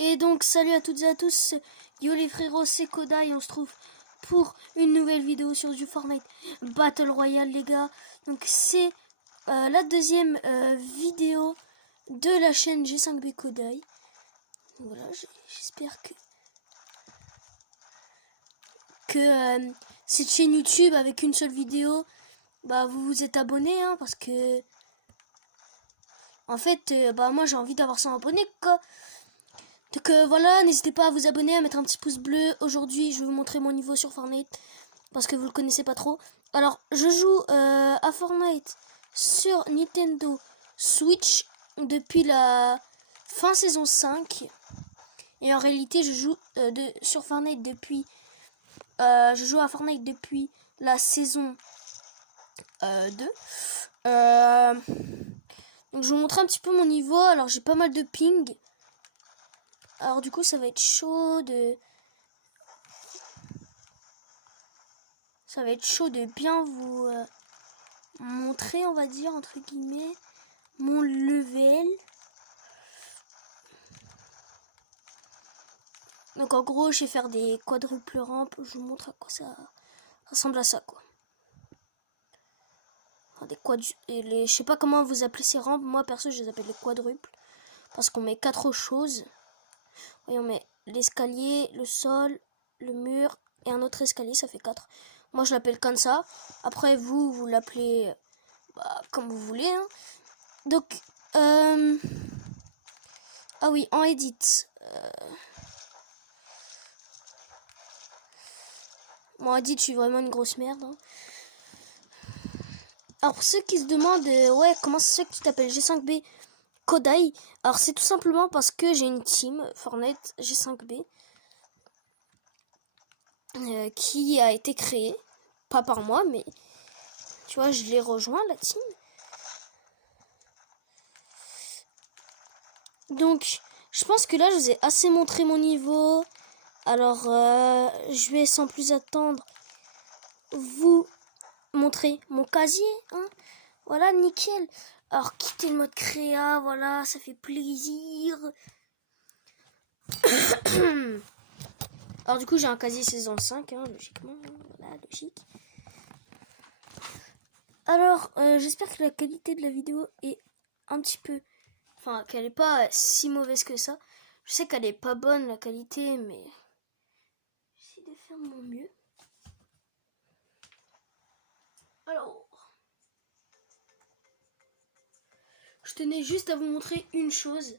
Et donc salut à toutes et à tous, yo les frérots, c'est Koda et on se trouve pour une nouvelle vidéo sur du Fortnite Battle Royale les gars. Donc c'est la deuxième vidéo de la chaîne G5B Kodai. Voilà, j'espère que cette chaîne YouTube avec une seule vidéo, bah vous vous êtes abonné hein, parce que en fait moi j'ai envie d'avoir 100 abonnés quoi. Donc voilà, n'hésitez pas à vous abonner, à mettre un petit pouce bleu. Aujourd'hui, je vais vous montrer mon niveau sur Fortnite, parce que vous le connaissez pas trop. Alors, je joue à Fortnite sur Nintendo Switch depuis la fin saison 5. Et en réalité, je joue sur Fortnite depuis... je joue à Fortnite depuis la saison 2. Donc, je vais vous montrer un petit peu mon niveau. Alors, j'ai pas mal de ping. Alors du coup ça va être chaud de... Ça va être chaud de bien vous montrer, on va dire, entre guillemets, mon level. Donc en gros, je vais faire des quadruples rampes. Je vous montre à quoi ça ressemble à ça, quoi. Enfin, je sais pas comment vous appelez ces rampes. Moi, perso, je les appelle les quadruples. Parce qu'on met 4 choses. Et on met l'escalier, le sol, le mur et un autre escalier, ça fait 4. Moi, je l'appelle comme ça. Après, vous l'appelez comme vous voulez. Hein. Donc, ah oui, en edit. Moi, en edit, je suis vraiment une grosse merde. Hein. Alors, pour ceux qui se demandent, ouais, comment c'est que tu t'appelles G5B Kodai? Alors, c'est tout simplement parce que j'ai une team Fortnite G5B qui a été créée. Pas par moi, mais tu vois, je l'ai rejoint, la team. Donc, je pense que là, je vous ai assez montré mon niveau. Alors, je vais sans plus attendre vous montrer mon casier. Hein. Voilà, nickel. Alors, quittez le mode créa, voilà, ça fait plaisir. Alors, du coup, j'ai un casier saison 5, hein, logiquement. Voilà, logique. Alors, j'espère que la qualité de la vidéo est un petit peu... Enfin, qu'elle n'est pas si mauvaise que ça. Je sais qu'elle n'est pas bonne, la qualité, mais... J'essaie de faire mon mieux. Alors... Je tenais juste à vous montrer une chose.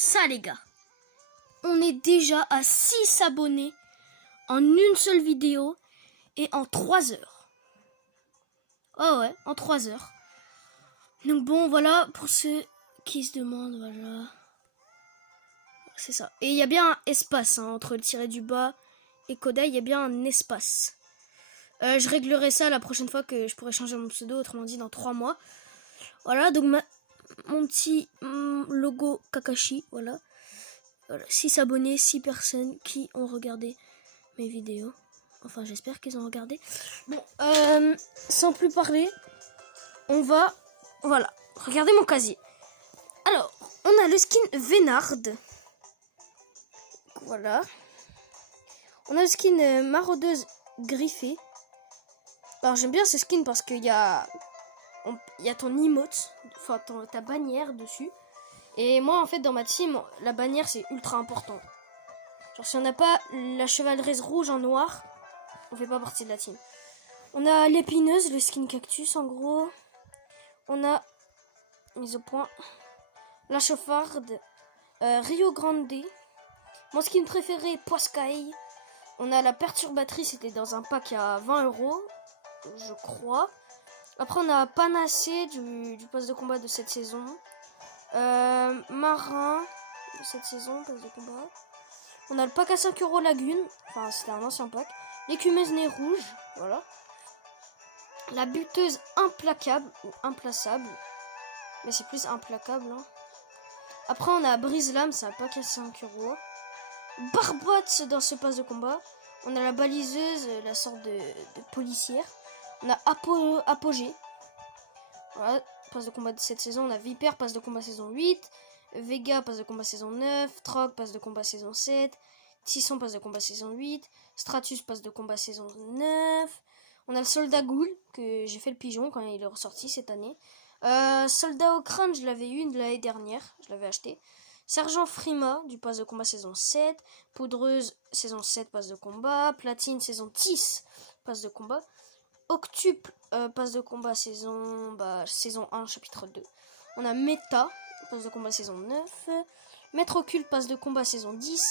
Ça les gars. On est déjà à 6 abonnés en une seule vidéo et en 3 heures. Oh ouais, en 3 heures. Donc bon, voilà, pour ceux qui se demandent, voilà. C'est ça. Et il y a bien un espace, hein, entre le tiré du bas et Kodai, il y a bien un espace. Je réglerai ça la prochaine fois que je pourrai changer mon pseudo, autrement dit dans 3 mois. Voilà, donc mon petit logo Kakashi, voilà. Voilà, 6 abonnés, 6 personnes qui ont regardé mes vidéos. Enfin, j'espère qu'ils ont regardé. Bon, sans plus parler, on va... Voilà, regardez mon casier. Alors, on a le skin Vénard. Voilà. On a le skin Maraudeuse Griffée. Alors, j'aime bien ce skin parce qu'il y a... Il y a ton emote, enfin ta bannière dessus. Et moi, en fait, dans ma team, la bannière, c'est ultra important. Genre, si on n'a pas la chevalerise rouge en noir, on fait pas partie de la team. On a l'épineuse, le skin cactus, en gros. On a, mise au point, la chauffarde, Rio Grande. Mon skin préféré, Poiscaille. On a la perturbatrice, c'était dans un pack à 20 €, je crois. Après, on a Panacée du pass de combat de cette saison. Marin de cette saison, passe de combat. On a le pack à 5 € Lagune, enfin c'était un ancien pack. L'écumeuse nez rouge, voilà. La buteuse implacable ou implaçable, mais c'est plus implacable. Hein. Après on a Brise-Lame, c'est un pack à 5 €. Barbotte dans ce pass de combat. On a la baliseuse, la sorte de policière. On a Apogée. Voilà, passe de combat de cette saison. On a Viper, passe de combat saison 8. Vega, passe de combat saison 9. Trog, passe de combat saison 7. Tisson, passe de combat saison 8. Stratus, passe de combat saison 9. On a le Soldat Ghoul, que j'ai fait le pigeon quand il est ressorti cette année. Soldat au crâne, je l'avais eu de l'année dernière. Je l'avais acheté. Sergent Frima, du passe de combat saison 7. Poudreuse, saison 7, passe de combat. Platine, saison 10, passe de combat. Octuple, passe de combat saison 1, chapitre 2. On a Méta, passe de combat saison 9. Maître occulte, passe de combat saison 10.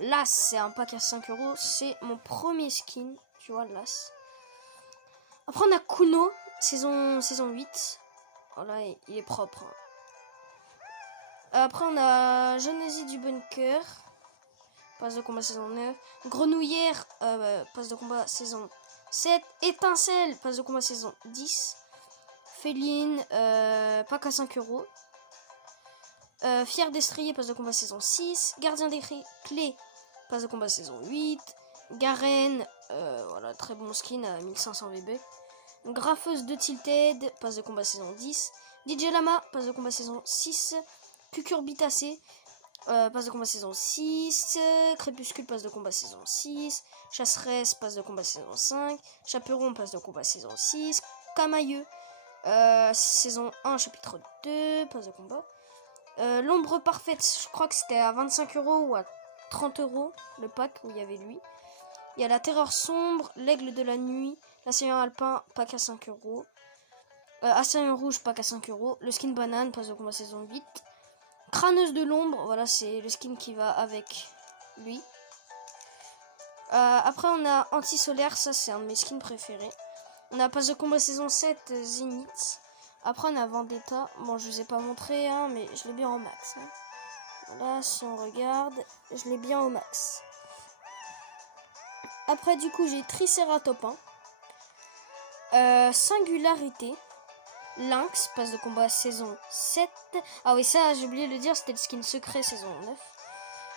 L'As, c'est un pack à 5 euros. C'est mon premier skin, tu vois, l'As. Après, on a Kuno, saison 8. Voilà, il est propre. Après, on a Genésie du Bunker, passe de combat saison 9. Grenouillère, passe de combat saison 7. Étincelle, passe de combat saison 10. Féline, pack à 5 euros. Fier d'Estrier, passe de combat saison 6. Gardien des clés, passe de combat saison 8. Garen, voilà, très bon skin à 1500 VB. Graffeuse de Tilted, passe de combat saison 10. DJ Lama, passe de combat saison 6. Cucurbitacé, passe de combat saison 6. Crépuscule, passe de combat saison 6. Chasseresse, passe de combat saison 5. Chaperon, passe de combat saison 6. Camailleux, saison 1, chapitre 2, passe de combat. L'ombre parfaite, je crois que c'était à 25 euros ou à 30 euros le pack où il y avait lui. Il y a la terreur sombre, l'aigle de la nuit, l'assaillant alpin, pack à 5 euros. Assaillant rouge, pack à 5 euros. Le skin banane, passe de combat saison 8. Crâneuse de l'ombre, voilà, c'est le skin qui va avec lui. Après, on a Anti-Solaire, ça c'est un de mes skins préférés. On a passe de combat saison 7, Zénith. Après, on a Vendetta. Bon, je vous ai pas montré, hein, mais je l'ai bien au max. Hein. Voilà, si on regarde, je l'ai bien au max. Après, du coup, j'ai Triceratopin. Singularité. Lynx, passe de combat saison 7. Ah oui, ça, j'ai oublié de le dire, c'était le skin secret saison 9.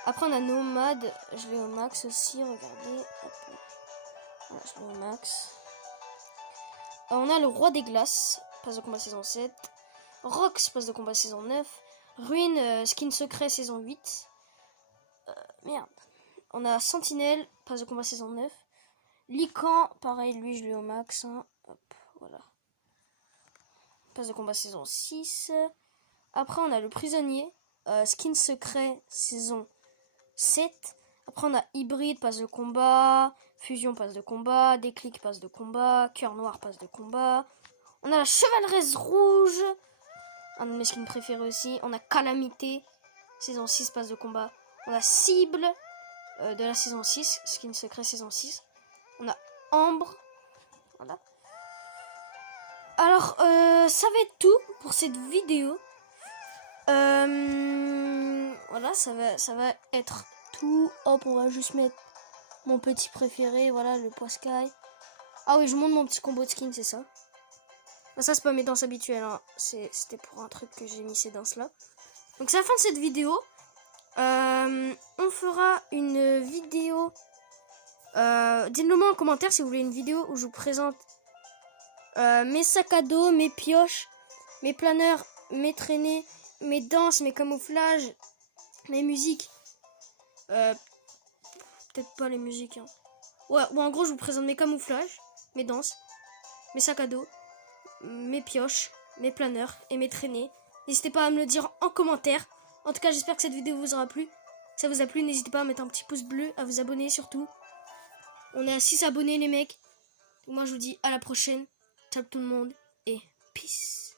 Après, on a Nomade. Je l'ai au max aussi, regardez. Hop. Voilà, je l'ai au max. On a le Roi des Glaces, passe de combat saison 7. Rox, passe de combat saison 9. Ruine, skin secret saison 8. Merde. On a Sentinelle, passe de combat saison 9. Lycan, pareil, lui je l'ai au max. Hein. Hop, voilà. Passe de combat saison 6. Après on a le Prisonnier, skin secret saison 7. Après on a Hybride, passe de combat. Fusion, passe de combat. Déclic, passe de combat. Cœur noir, passe de combat. On a la Chevaleresse rouge, un de mes skins préférés aussi. On a Calamité, saison 6, passe de combat. On a Cible, de la saison 6, skin secret saison 6. On a Ambre, voilà. Alors, ça va être tout pour cette vidéo. Voilà, ça va être tout. Hop, on va juste mettre mon petit préféré, voilà, le Poiscaille. Ah oui, je montre mon petit combo de skin, c'est ça. Ça, c'est pas mes danses habituelles, hein. C'était pour un truc que j'ai mis ces danses-là. Donc, c'est la fin de cette vidéo. On fera une vidéo. Dites-le moi en commentaire si vous voulez une vidéo où je vous présente mes sacs à dos, mes pioches, mes planeurs, mes traînées, mes danses, mes camouflages, mes musiques. Peut-être pas les musiques. Hein. Ouais, ou en gros, je vous présente mes camouflages, mes danses, mes sacs à dos, mes pioches, mes planeurs et mes traînées. N'hésitez pas à me le dire en commentaire. En tout cas, j'espère que cette vidéo vous aura plu. Si ça vous a plu, n'hésitez pas à mettre un petit pouce bleu, à vous abonner surtout. On est à 6 abonnés les mecs. Moi je vous dis à la prochaine. Ciao tout le monde et peace.